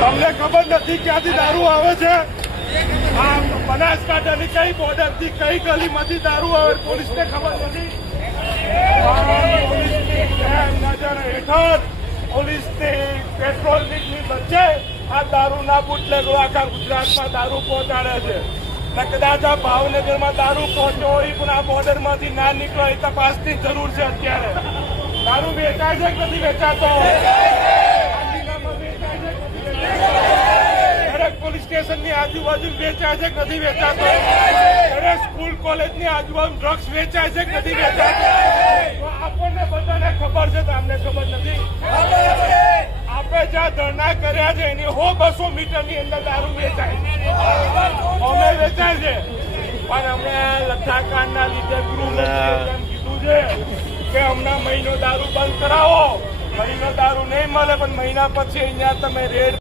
તમને ખબર નથી ક્યાંથી દારૂ આવે છે? આ બનાસકાંઠાની કઈ બોર્ડરથી કઈ ગલીમાંથી દારૂ આવે પોલીસને ખબર નથી. નજર હેઠળ પોલીસની પેટ્રોલિંગની વચ્ચે આ દારૂના બુટલેગરો આખા ગુજરાતમાં દારૂ પહોંચાડે છે. કદાચ આ ભાવનગરમાં દારૂ પહોંચ્યો હોય પણ આ બોર્ડરમાંથી ના નીકળે એ તપાસની જરૂર છે. અત્યારે દારૂ વેચાય છે કે નથી વેચાતો? પોલીસ સ્ટેશનની આજુબાજુ વેચાય છે કે નથી વેચાતો? સ્કૂલ કોલેજની આજુબાજુ ડ્રગ્સ વેચાય છે કે નથી વેચાતો? આપણને બધાને ખબર છે, તમને ખબર નથી. આપણે જ્યાં ધરણા કર્યા છે એની 200 મીટરની અંદર દારૂ વેચાય છે. અમે વેચાય છે પણ અમે લઠ્ઠાકાંડના લીધે ગૃહમંત્રીએ કીધું છે કે હમણાં મહિનો દારૂ બંધ કરાવો. મહિનો દારૂ નહીં મળે પણ મહિના પછી અહીંયા તમે રેડ